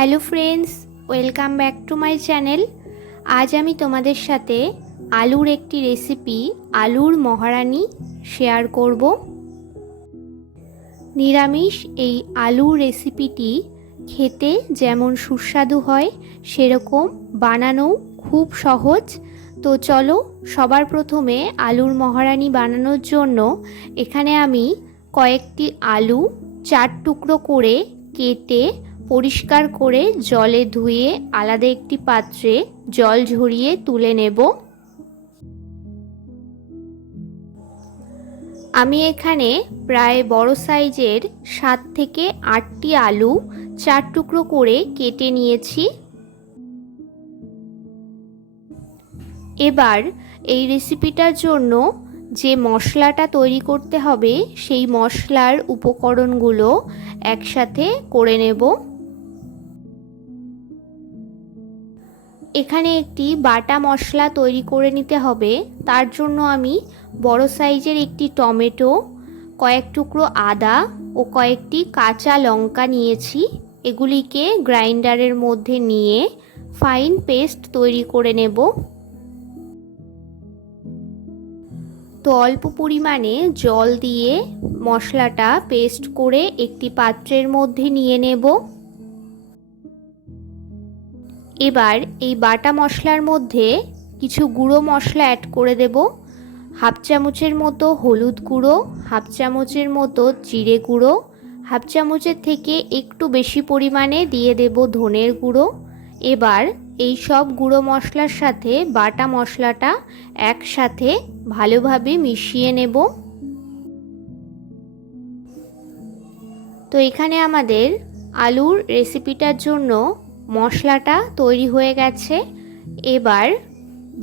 Hello friends, welcome back to my channel. আজ আমি তোমাদের সাথে আলুর একটি রেসিপি আলুর মহারানি শেয়ার করব। নিরামিষ এই আলুর রেসিপিটি খেতে যেমন সুস্বাদু হয় সেরকম বানানোও খুব সহজ। তো চলো সবার প্রথমে আলুর মহারানি বানানোর জন্য এখানে আমি কয়েকটি আলু 4 টুকরো করে কেটে পরিষ্কার করে জলে ধুয়ে আলাদা একটি পাত্রে জল ঝরিয়ে তুলে নেব। আমি এখানে প্রায় বড় সাইজের 7 থেকে 8টি আলু 4 টুকরো করে কেটে নিয়েছি। এবার এই রেসিপিটার জন্য যে মশলাটা তৈরি করতে হবে সেই মশলার উপকরণগুলো একসাথে করে নেব। এখানে একটি বাটা মশলা তৈরি করে নিতে হবে। তার জন্য আমি বড় সাইজের একটি টমেটো, কয়েক টুকরো আদা ও কয়েকটি কাঁচা লঙ্কা নিয়েছি। এগুলিকে গ্রাইন্ডারের মধ্যে নিয়ে ফাইন পেস্ট তৈরি করে নেব। তো অল্প পরিমাণে জল দিয়ে মশলাটা পেস্ট করে একটি পাত্রের মধ্যে নিয়ে নেব। এবার এই বাটা মশলার মধ্যে কিছু গুঁড়ো মশলা অ্যাড করে দেব। হাফ চামচের মতো হলুদ গুঁড়ো, হাফ চামচের মতো জিরে গুঁড়ো, হাফ চামচের থেকে একটু বেশি পরিমাণে দিয়ে দেব ধনের গুঁড়ো। এবার এই সব গুঁড়ো মশলার সাথে বাটা মশলাটা একসাথে ভালোভাবে মিশিয়ে নেব। তো এখানে আমাদের আলুর রেসিপিটার জন্য মশলাটা তৈরি হয়ে গেছে। এবার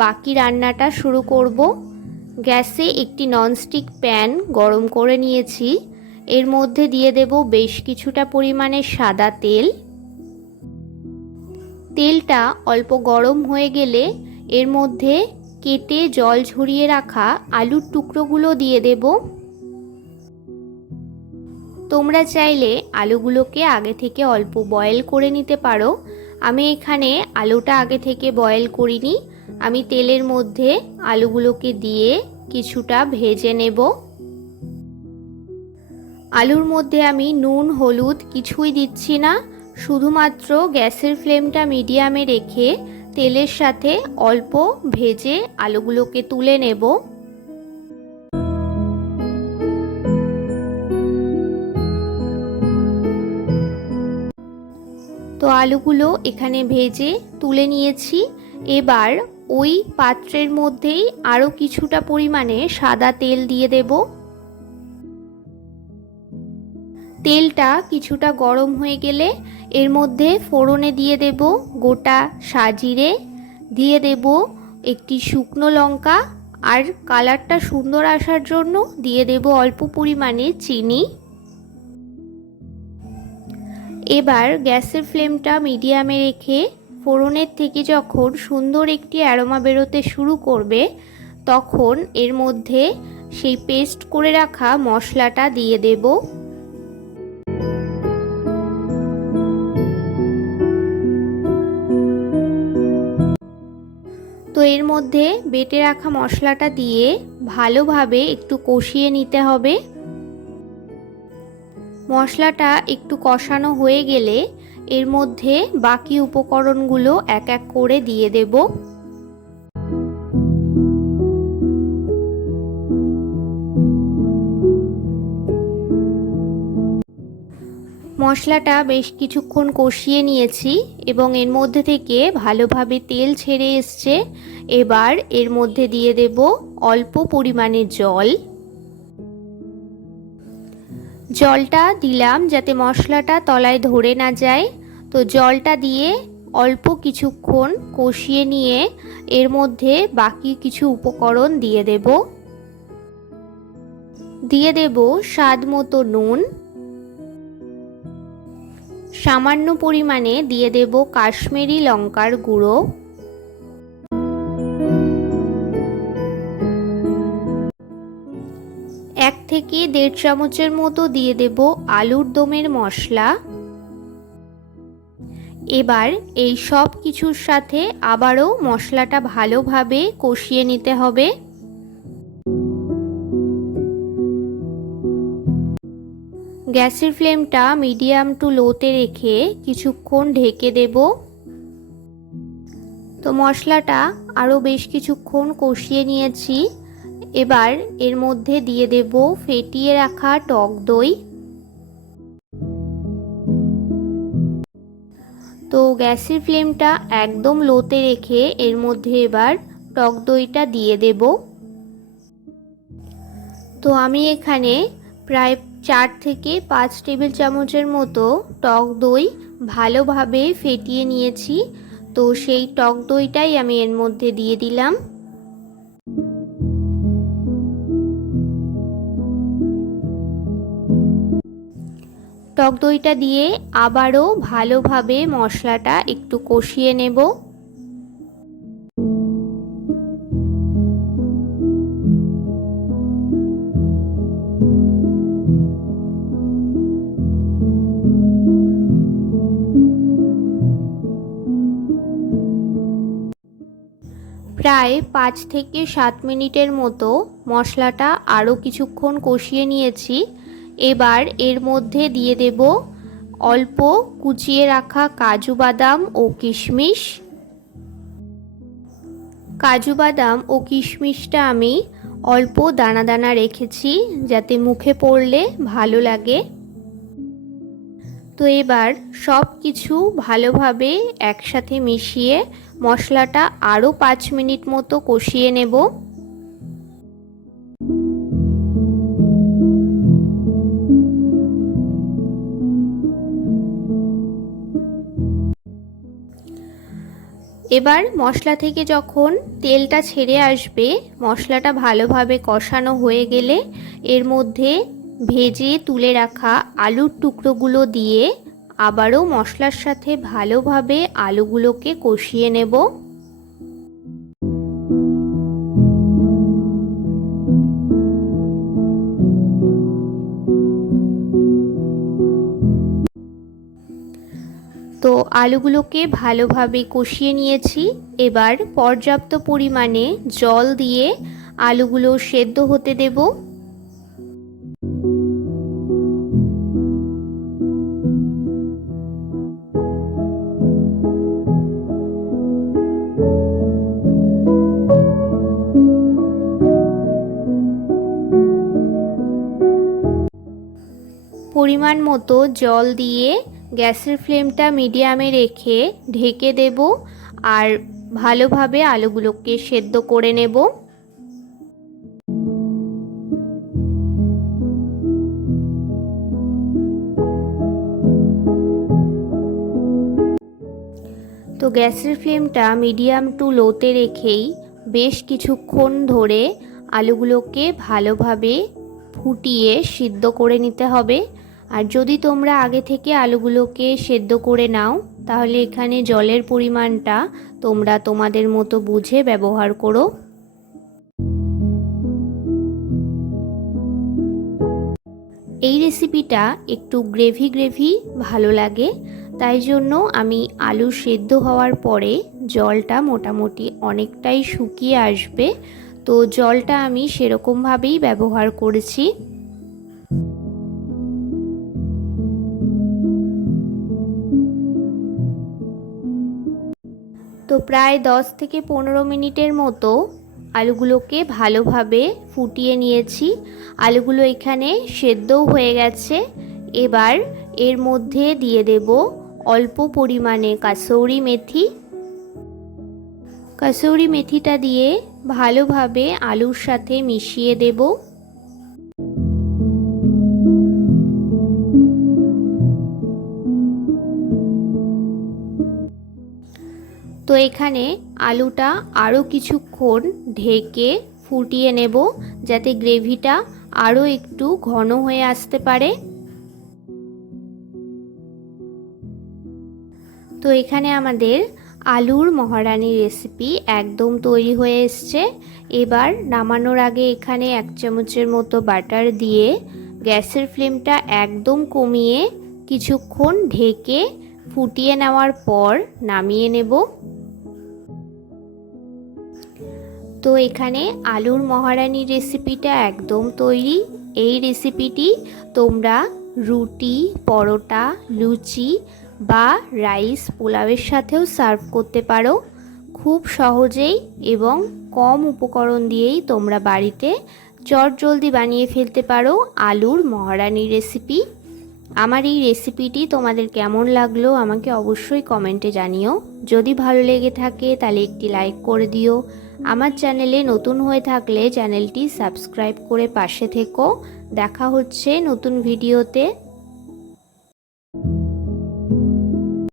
বাকি রান্নাটা শুরু করব। গ্যাসে একটি ননস্টিক প্যান গরম করে নিয়েছি। এর মধ্যে দিয়ে দেব বেশ কিছুটা পরিমাণে সাদা তেল। তেলটা অল্প গরম হয়ে গেলে এর মধ্যে কেটে জল ঝরিয়ে রাখা আলুর টুকরোগুলো দিয়ে দেব। তোমরা চাইলে আলুগুলোকে আগে থেকে অল্প বয়েল করে নিতে পারো। আমি এখানে আলুটা আগে থেকে বয়েল করিনি। আমি তেলের মধ্যে আলুগুলোকে দিয়ে কিছুটা ভেজে নেব। আলুর মধ্যে আমি নুন হলুদ কিছুই দিচ্ছি না, শুধুমাত্র গ্যাসের ফ্লেমটা মিডিয়ামে রেখে তেলের সাথে অল্প ভেজে আলুগুলোকে তুলে নেব। তো আলুগুলো এখানে ভেজে তুলে নিয়েছি। এবার ওই পাত্রের মধ্যেই আরও কিছুটা পরিমাণে সাদা তেল দিয়ে দেব। তেলটা কিছুটা গরম হয়ে গেলে এর মধ্যে ফোড়নে দিয়ে দেব গোটা সাজিরে, দিয়ে দেব একটি শুকনো লঙ্কা, আর কালারটা সুন্দর আসার জন্য দিয়ে দেব অল্প পরিমাণে চিনি। এবার গ্যাসের ফ্লেমটা মিডিয়ামে রেখে ফোড়নের থেকে যখন সুন্দর একটি অ্যারোমা বেরোতে শুরু করবে তখন এর মধ্যে সেই পেস্ট করে রাখা মশলাটা দিয়ে দেব। তো এর মধ্যে বেটে রাখা মশলাটা দিয়ে ভালোভাবে একটু কষিয়ে নিতে হবে। মশলাটা একটু কষানো হয়ে গেলে এর মধ্যে বাকি উপকরণগুলো এক এক করে দিয়ে দেব। মশলাটা বেশ কিছুক্ষণ কষিয়ে নিয়েছি এবং এর মধ্যে থেকে ভালোভাবে তেল ছেড়ে এসছে। এবার এর মধ্যে দিয়ে দেব অল্প পরিমাণে জল। জলটা দিলাম যাতে মশলাটা তলায় ধরে না যায়। তো জলটা দিয়ে অল্প কিছুক্ষণ কষিয়ে নিয়ে এর মধ্যে বাকি কিছু উপকরণ দিয়ে দেব। দিয়ে দেব স্বাদ মতো নুন, সামান্য পরিমাণে দিয়ে দেব কাশ্মীরি লঙ্কার গুঁড়ো, 1 থেকে 1.5 চামচের মতো দিয়ে দেব আলুর দমের মশলা। এবার এই সব কিছুর সাথে আবারও মশলাটা ভালোভাবে কষিয়ে নিতে হবে। গ্যাসের ফ্লেমটা মিডিয়াম টু লোতে রেখে কিছুক্ষণ ঢেকে দেব। তো মশলাটা আরও বেশ কিছুক্ষণ কষিয়ে নিয়েছি। এবার এর মধ্যে দিয়ে দেব ফেটিয়ে রাখা টক দই। তো গ্যাসের ফ্লেমটা একদম লোতে রেখে এর মধ্যে এবার টক দইটা দিয়ে দেব। তো আমি এখানে প্রায় 4 থেকে 5 টেবিল চামচের মতো টক দই ভালোভাবে ফেটিয়ে নিয়েছি। তো সেই টক দইটাই আমি এর মধ্যে দিয়ে দিলাম। টক দইটা দিয়ে আবারও ভালোভাবে মশলাটা একটু কষিয়ে নেব। প্রায় 5 থেকে 7 মিনিটের মতো মশলাটা আরও কিছুক্ষণ কষিয়ে নিয়েছি। এবার এর মধ্যে দিয়ে দেব অল্প কুচিয়ে রাখা কাজু বাদাম ও কিশমিশ। কাজু বাদাম ও কিশমিশটা আমি অল্প দানা দানা রেখেছি যাতে মুখে পড়লে ভালো লাগে। তো এবার সব কিছু ভালোভাবে একসাথে মিশিয়ে মশলাটা আরও 5 মিনিট মতো কষিয়ে নেব। এবার মশলা থেকে যখন তেলটা ছেড়ে আসবে, মশলাটা ভালোভাবে কষানো হয়ে গেলে এর মধ্যে ভেজে তুলে রাখা আলুর টুকরোগুলো দিয়ে আবারও মশলার সাথে ভালোভাবে আলুগুলোকে কষিয়ে নেব। তো আলুগুলোকে ভালোভাবে কষিয়ে নিয়েছি। এবার পর্যাপ্ত পরিমাণে জল দিয়ে আলুগুলো সেদ্ধ হতে দেব। পরিমাণ মতো জল দিয়ে গ্যাসের ফ্লেমটা মিডিয়ামে রেখে ঢেকে দেব আর ভালোভাবে আলুগুলোকে সেদ্ধ করে নেব। তো গ্যাসের ফ্লেমটা মিডিয়াম টু লোতে রেখেই বেশ কিছুক্ষণ ধরে আলুগুলোকে ভালোভাবে ফুটিয়ে সিদ্ধ করে নিতে হবে। আর যদি তোমরা আগে থেকে আলুগুলোকে সেদ্ধ করে নাও তাহলে এখানে জলের পরিমাণটা তোমরা তোমাদের মতো বুঝে ব্যবহার করো। এই রেসিপিটা একটু গ্রেভি গ্রেভি ভালো লাগে, তাই জন্য আমি আলু সেদ্ধ হওয়ার পরে জলটা মোটামুটি অনেকটাই শুকিয়ে আসবে, তো জলটা আমি সেরকমভাবেই ব্যবহার করেছি। তো প্রায় 10 থেকে 15 মিনিটের মতো আলুগুলোকে ভালোভাবে ফুটিয়ে নিয়েছি। আলুগুলো এখানে সেদ্ধও হয়ে গেছে। এবার এর মধ্যে দিয়ে দেব অল্প পরিমাণে কাসৌরি মেথি। কাসৌরি মেথিটা দিয়ে ভালোভাবে আলুর সাথে মিশিয়ে দেব। তো এখানে আলুটা আরও কিছুক্ষণ ঢেকে ফুটিয়ে নেব যাতে গ্রেভিটা আরও একটু ঘন হয়ে আসতে পারে। তো এখানে আমাদের আলুর মহারানী রেসিপি একদম তৈরি হয়ে এসছে। এবার নামানোর আগে এখানে 1 চামচের মতো বাটার দিয়ে গ্যাসের ফ্লেমটা একদম কমিয়ে কিছুক্ষণ ঢেকে ফুটিয়ে নেওয়ার পর নামিয়ে নেব। তো এখানে আলুর মহারানি রেসিপিটা একদম তৈরি। এই রেসিপিটি তোমরা রুটি, পরোটা, লুচি বা রাইস পোলাওয়ের সাথেও সার্ভ করতে পারো। খুব সহজেই এবং কম উপকরণ দিয়েই তোমরা বাড়িতে চটজলদি বানিয়ে ফেলতে পারো আলুর মহারানি রেসিপি। আমার এই রেসিপিটি তোমাদের কেমন লাগলো আমাকে অবশ্যই কমেন্টে জানিও। যদি ভালো লেগে থাকে তাহলে একটি লাইক করে দিও। আমার চ্যানেলে নতুন হয়ে থাকলে চ্যানেলটি সাবস্ক্রাইব করে পাশে থেকো। দেখা হচ্ছে নতুন ভিডিওতে।